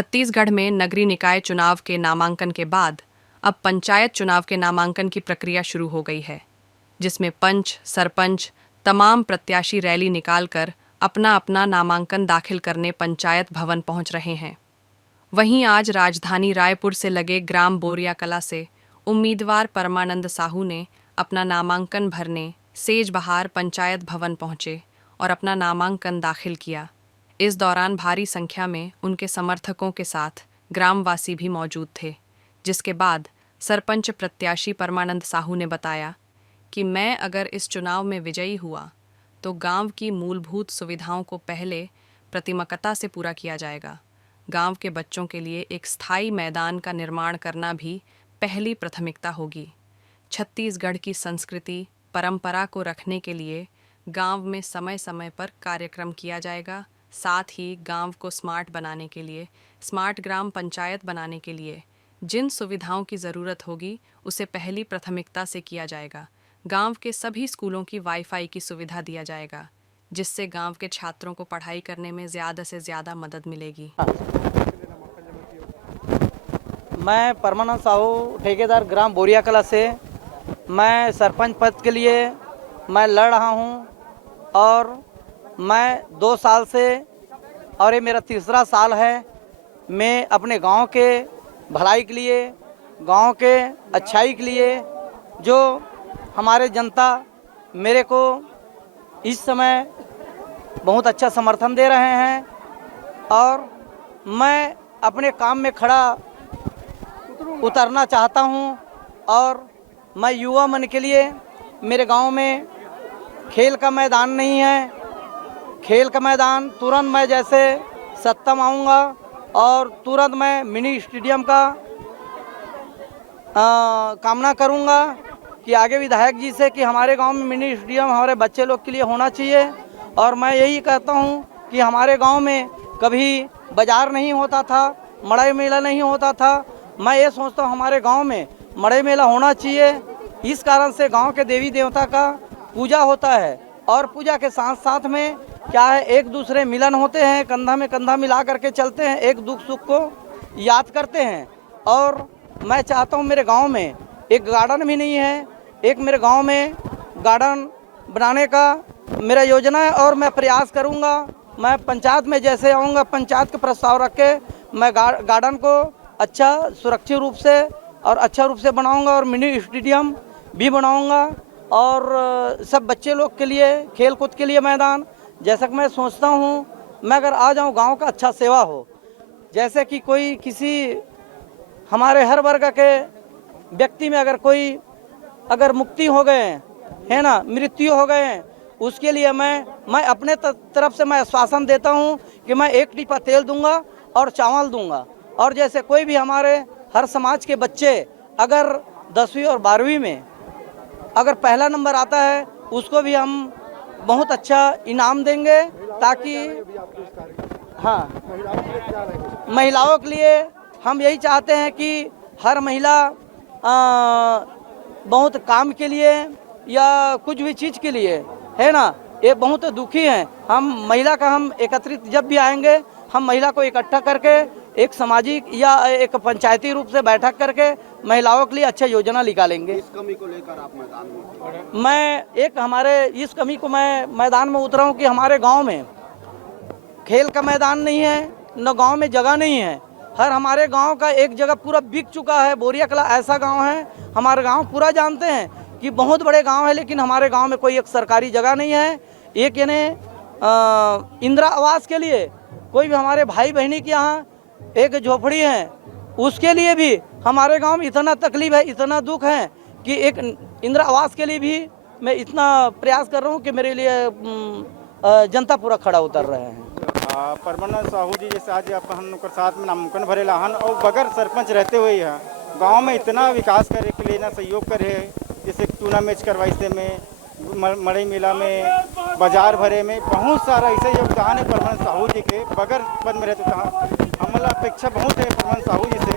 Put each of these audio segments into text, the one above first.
छत्तीसगढ़ में नगरीय निकाय चुनाव के नामांकन के बाद अब पंचायत चुनाव के नामांकन की प्रक्रिया शुरू हो गई है, जिसमें पंच, सरपंच, तमाम प्रत्याशी रैली निकालकर अपना अपना नामांकन दाखिल करने पंचायत भवन पहुंच रहे हैं। वहीं आज राजधानी रायपुर से लगे ग्राम बोरिया कला से उम्मीदवार परमानंद साहू ने अपना नामांकन भरने सेजबहार पंचायत भवन पहुंचे और अपना नामांकन दाखिल किया। इस दौरान भारी संख्या में उनके समर्थकों के साथ ग्रामवासी भी मौजूद थे, जिसके बाद सरपंच प्रत्याशी परमानंद साहू ने बताया कि मैं अगर इस चुनाव में विजयी हुआ तो गांव की मूलभूत सुविधाओं को पहले प्रतिमकता से पूरा किया जाएगा। गांव के बच्चों के लिए एक स्थायी मैदान का निर्माण करना भी पहली प्राथमिकता होगी। छत्तीसगढ़ की संस्कृति परंपरा को रखने के लिए गांव में समय समय पर कार्यक्रम किया जाएगा। साथ ही गांव को स्मार्ट बनाने के लिए, स्मार्ट ग्राम पंचायत बनाने के लिए जिन सुविधाओं की ज़रूरत होगी उसे पहली प्राथमिकता से किया जाएगा। गांव के सभी स्कूलों की वाईफाई की सुविधा दिया जाएगा, जिससे गांव के छात्रों को पढ़ाई करने में ज़्यादा से ज़्यादा मदद मिलेगी। मैं परमानंद साहू, ठेकेदार ग्राम बोरिया कला से मैं सरपंच पद के लिए मैं लड़ रहा हूं और मैं 2 साल से, और ये मेरा तीसरा साल है, मैं अपने गांव के भलाई के लिए, गांव के अच्छाई के लिए, जो हमारे जनता मेरे को इस समय बहुत अच्छा समर्थन दे रहे हैं और मैं अपने काम में खड़ा उतरना चाहता हूं। और मैं युवा मन के लिए, मेरे गांव में खेल का मैदान नहीं है। खेल का मैदान तुरंत मैं जैसे सत्तम आऊँगा और तुरंत मैं मिनी स्टेडियम का कामना करूँगा कि आगे विधायक जी से कि हमारे गांव में मिनी स्टेडियम हमारे बच्चे लोग के लिए होना चाहिए। और मैं यही कहता हूँ कि हमारे गांव में कभी बाजार नहीं होता था, मड़ई मेला नहीं होता था। मैं ये सोचता हूँ हमारे गांव में मड़ई मेला होना चाहिए। इस कारण से गांव के देवी देवता का पूजा होता है और पूजा के साथ साथ में क्या है, एक दूसरे मिलन होते हैं, कंधा में कंधा मिला करके चलते हैं, एक दुख सुख को याद करते हैं। और मैं चाहता हूँ मेरे गांव में एक गार्डन भी नहीं है, एक मेरे गांव में गार्डन बनाने का मेरा योजना है और मैं प्रयास करूँगा। मैं पंचायत में जैसे आऊँगा, पंचायत के प्रस्ताव रख के मैं गार्डन को अच्छा सुरक्षित रूप से और अच्छा रूप से बनाऊँगा और मिनी स्टेडियम भी बनाऊँगा और सब बच्चे लोग के लिए खेल कूद के लिए मैदान। जैसा कि मैं सोचता हूँ मैं अगर आ जाऊँ, गांव का अच्छा सेवा हो, जैसे कि कोई किसी हमारे हर वर्ग के व्यक्ति में अगर मुक्ति हो गए है ना, मृत्यु हो गए हैं, उसके लिए मैं अपने तरफ से मैं आश्वासन देता हूँ कि मैं 1 टीपा तेल दूंगा और चावल दूंगा। और जैसे कोई भी हमारे हर समाज के बच्चे अगर 10वीं और 12वीं में अगर पहला नंबर आता है, उसको भी हम बहुत अच्छा इनाम देंगे, ताकि हाँ, महिलाओं के लिए हम यही चाहते हैं कि हर महिला बहुत काम के लिए या कुछ भी चीज़ के लिए है ना, ये बहुत दुखी हैं। हम महिला का हम एकत्रित जब भी आएंगे, हम महिला को इकट्ठा करके एक सामाजिक या एक पंचायती रूप से बैठक करके महिलाओं के लिए अच्छा योजना निकालेंगे। इस कमी को लेकर आप मैदान में मैं एक हमारे इस कमी को मैं मैदान में उतरा हूँ कि हमारे गांव में खेल का मैदान नहीं है, न गांव में जगह नहीं है। हमारे गांव का एक जगह पूरा बिक चुका है। बोरिया कला ऐसा गांव है, हमारे गांव पूरा जानते हैं कि बहुत बड़े गांव है, लेकिन हमारे गांव में कोई एक सरकारी जगह नहीं है। एक यानी इंदिरा आवास के लिए कोई भी हमारे भाई बहनी के यहाँ एक झोपड़ी है, उसके लिए भी हमारे गांव में इतना तकलीफ है, इतना दुख है कि एक इंदिरा आवास के लिए भी मैं इतना प्रयास कर रहा हूं कि मेरे लिए जनता पूरा खड़ा उतर रहे हैं। परमानंद साहू जी जैसे आज हम लोग साथ में नामांकन भरेला हन और बगैर सरपंच रहते हुए यहाँ गांव में इतना विकास करे के लिए ना सहयोग करे, जैसे टूर्नामेंट करवाई से में मड़ई मेला में, बाजार भरे में, बहुत सारा ऐसे योगदान है परमानंद साहू जी के। बगैर पद में रहते हमारा अपेक्षा बहुत है परमानंद साहू जी से,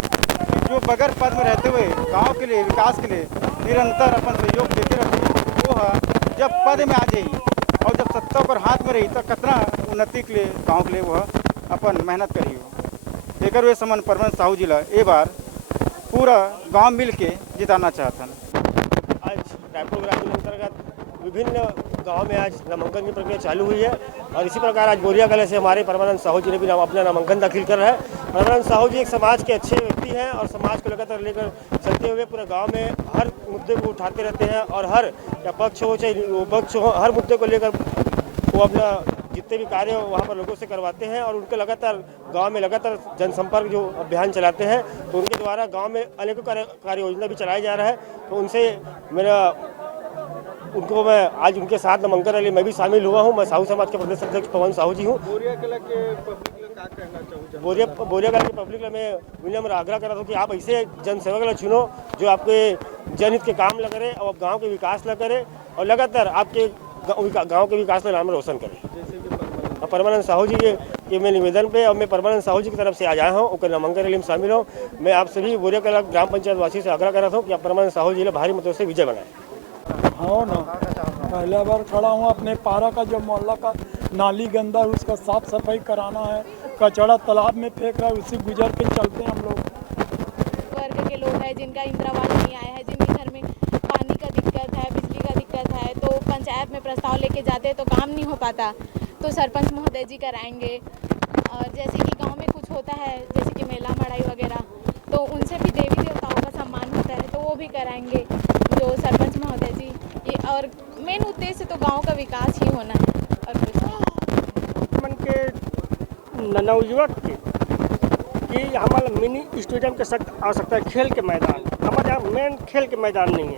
जो बगैर पद में रहते हुए गांव के लिए विकास के लिए निरंतर अपन सहयोग देते रहते। वो जब पद में आ जाई और जब सत्ता पर हाथ में रही तो कितना उन्नति के लिए गाँव के लिए वह अपन मेहनत करी हो। एकर वे समन परमन साहू जी ला ए बार पूरा गांव मिल के जिताना चाहतन। आज रायपुर ग्रामीण अंतर्गत विभिन्न गांव में आज नामांकन की प्रक्रिया चालू हुई है और इसी प्रकार आज बोरिया कला से हमारे परमानंद साहू जी ने भी अपना नामांकन दाखिल कर रहा है। परमानंद साहू जी एक समाज के अच्छे व्यक्ति हैं और समाज को लगातार लेकर चलते हुए पूरे गांव में हर मुद्दे को उठाते रहते हैं और हर या पक्ष हो चाहे विपक्ष हो, हर मुद्दे को लेकर वो अपना जितने भी कार्य वहाँ पर लोगों से करवाते हैं और उनके लगातार गांव में लगातार जनसंपर्क जो अभियान चलाते हैं तो उनके द्वारा गांव में अनेकों कार्य योजना भी चलाया जा रहा है। तो उनसे मेरा उनको मैं आज उनके साथ नामांकन रैली मैं भी शामिल हुआ हूँ। मैं साहू समाज के प्रदेश अध्यक्ष पवन साहू जी हूँ। बोरिया कला के पब्लिक का कहना चाहूँ बोरिया कला के पब्लिक में विनम्र आग्रह कर रहा था कि आप ऐसे जनसेवक ला चुनो जो आपके जनहित के काम लग रहे और गाँव के विकास ला करे और लगातार आपके गाँव के विकास का नाम रोशन करें। और परमानंद साहू जी के मैं निवेदन पे और मैं परमानंद साहू जी की तरफ से आज आया हूँ उनके नामांकन रैली में शामिल हूँ। मैं आप सभी बोरिया कला ग्राम पंचायत वासी से आग्रह कर रहा था कि आप परमानंद साहू जी ने भारी मतों से विजय बनाए। हाँ ना, पहले बार खड़ा हूँ। अपने पारा का जो मोहल्ला का नाली गंदा है उसका साफ सफाई कराना है। कचरा तालाब में फेंक रहा है, उसी गुजर के चलते हैं हम लोग। वर्ग के लोग हैं जिनका इंदिरा आवास नहीं आया है, जिनके घर में पानी का दिक्कत है, बिजली का दिक्कत है, तो पंचायत में प्रस्ताव लेके जाते हैं तो काम नहीं हो पाता, तो सरपंच महोदय जी कराएंगे। और जैसे कि गाँव में कुछ होता है जैसे कि मेला मड़ाई वगैरह, तो उनसे भी देवी देवताओं का सम्मान होता है तो वो भी कराएंगे जो सरपंच महोदय जी। ये और मेन उद्देश्य तो गांव का विकास ही होना है और कुछ नहीं। मन के नवयुवक के कि हमारा मिनी स्टेडियम के सख्त आवश्यकता है, खेल के मैदान हमारे यहाँ मेन खेल के मैदान नहीं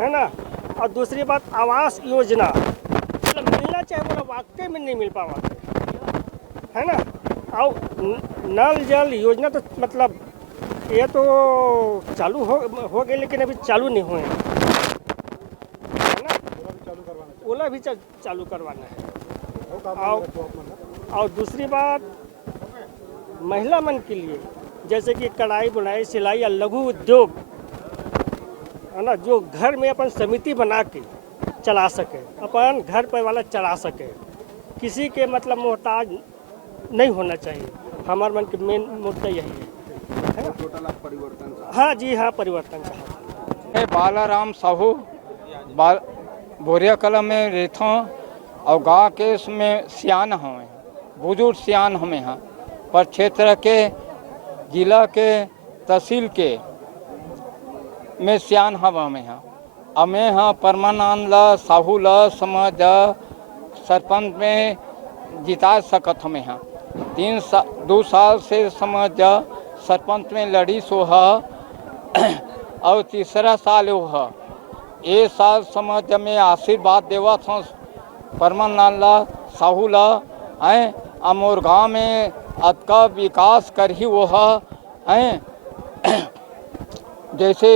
है ना। और दूसरी बात आवास योजना मतलब मिलना चाहिए, बोला वाकई में नहीं मिल पावा है ना। और नल जल योजना तो मतलब ये तो चालू हो गए लेकिन अभी चालू नहीं हुए है ना। ओला भी चालू करवाना है। और दूसरी बात महिला मन के लिए जैसे कि कढ़ाई बुनाई सिलाई या लघु उद्योग है ना, जो घर में अपन समिति बना के चला सके, अपन घर पर वाला चला सके, किसी के मतलब मोहताज नहीं होना चाहिए। हमारे मन के मेन मुद्दा यही है टोटल आप परिवर्तन। हाँ जी हाँ, परिवर्तन चाहते हैं। बालाराम साहू बोरिया कला में रहता हूँ और गाँव के इसमें सियान हमें बुजुर्ग सियान हमें हैं पर क्षेत्र के जिला के तहसील के में सियान हमें हैं। हमें हाँ परमानंद ला साहू ला समाज सरपंच में जिता सकत हमें हैं। 2 साल से समाज सरपंच में लड़ी सो है और तीसरा साल वो है। ये साल समाज में आशीर्वाद देवा था परमानंद ला साहू ला हैं। अमोर गाँव में अतका विकास कर ही वो है जैसे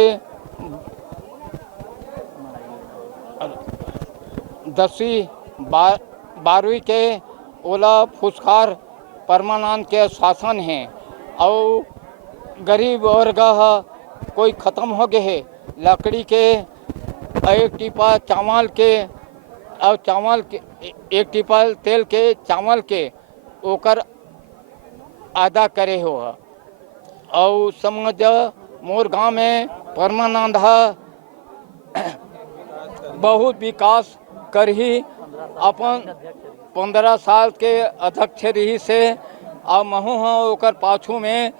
10वीं 12वीं के ओला फुसकार परमानंद के शासन हैं और गरीब वर्ग कोई ख़त्म हो गए है। लकड़ी के एक टिपा चावल के और चावल के एक टिपा तेल के चावल के ओकर अदा करे हो और समझ मोर गाँव में परमानंद बहुत विकास कर ही अपन 15 साल के अध्यक्ष रही से और महू हाँ ओकर पाछू में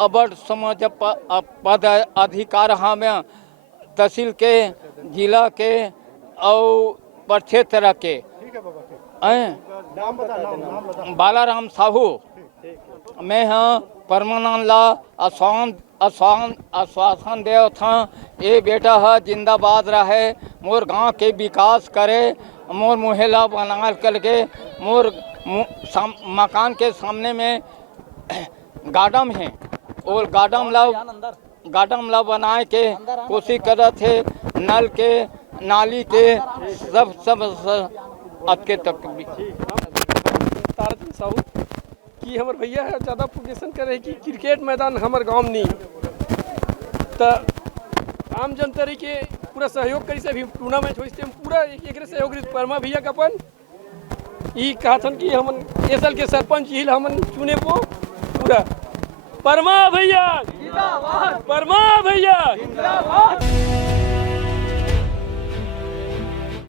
अबड़ समझ पद अधिकार हमें तहसील के जिला के और क्षेत्र के बालाराम साहू मैं हाँ परमानंद ला आश्वासन दे था ये बेटा है जिंदाबाद रहे मोर गांव के विकास करे मोर मुहेला बना करके मोर मकान के सामने में गार्डन है और गार्डन ला बनाए के कोशिश कर थे नल के नाली के सब अटके तक भी तारचंद साहू कि हमारे भैया है ज़्यादा प्रोग्रेशन करे कि क्रिकेट मैदान हमारे गांव में नहीं तो आम जनता रही के पूरा सहयोग करी से भी टूर्नामेंट हो पूरा एक सहयोग परमा भैया का अपन ये कहा था कि हमन ये साल के सरपंच ही हमन चुने वो पूरा परमा भैया, परमा भैया।